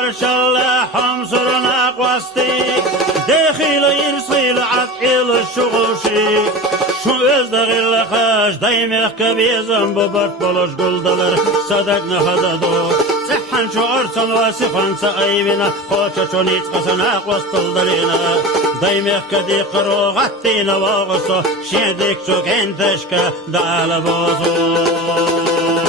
marşallah hamsuruna qvasti Dexili irsili at'ili şuğuşi Şu özdağili xaş daymek kabizim bu bart boluş guldalar Sadak nahadadu Sihhan şu arsan ve sifansa ayvina Koça çon itzqasana qvastildalina Daymek kadi qiru ghattina vağusu Şedik çok enteşka dağla bozu